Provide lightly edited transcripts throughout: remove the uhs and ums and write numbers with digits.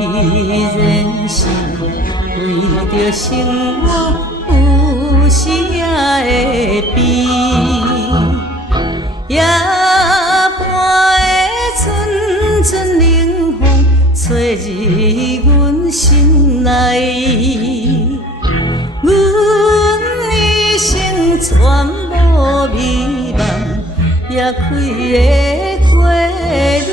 然是为着生活有时也会悲，夜半的阵阵冷风吹入阮心内，阮一生全无美梦，也开的过蕊。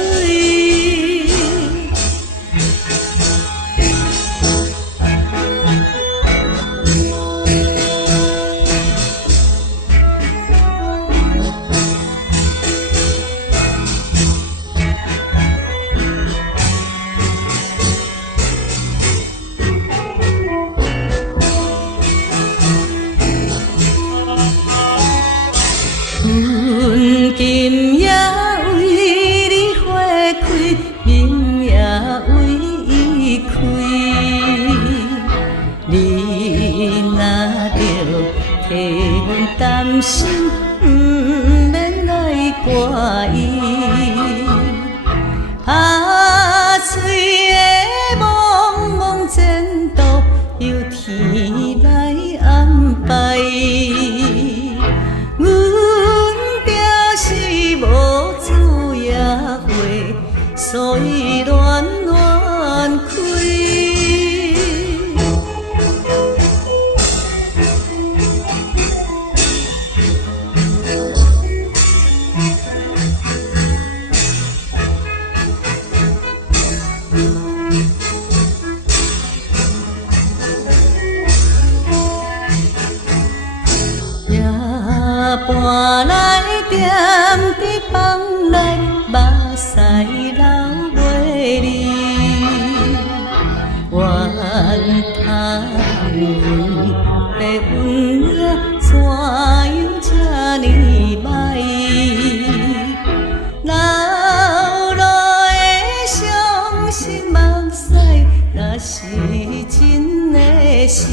春今也为你花开，明也为伊开。你若着替阮担心，不免来怪伊。水的茫茫前途，由天来安排。无主也会，所以乱乱开。夜半来点伫房内，目屎流袂离。怨叹阮的温柔怎样这呢歹？流落的伤心目屎，若是真的是。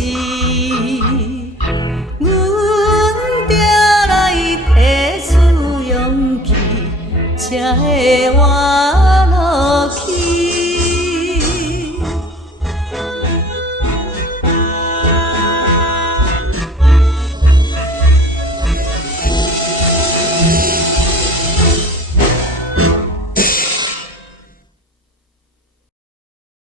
才会活。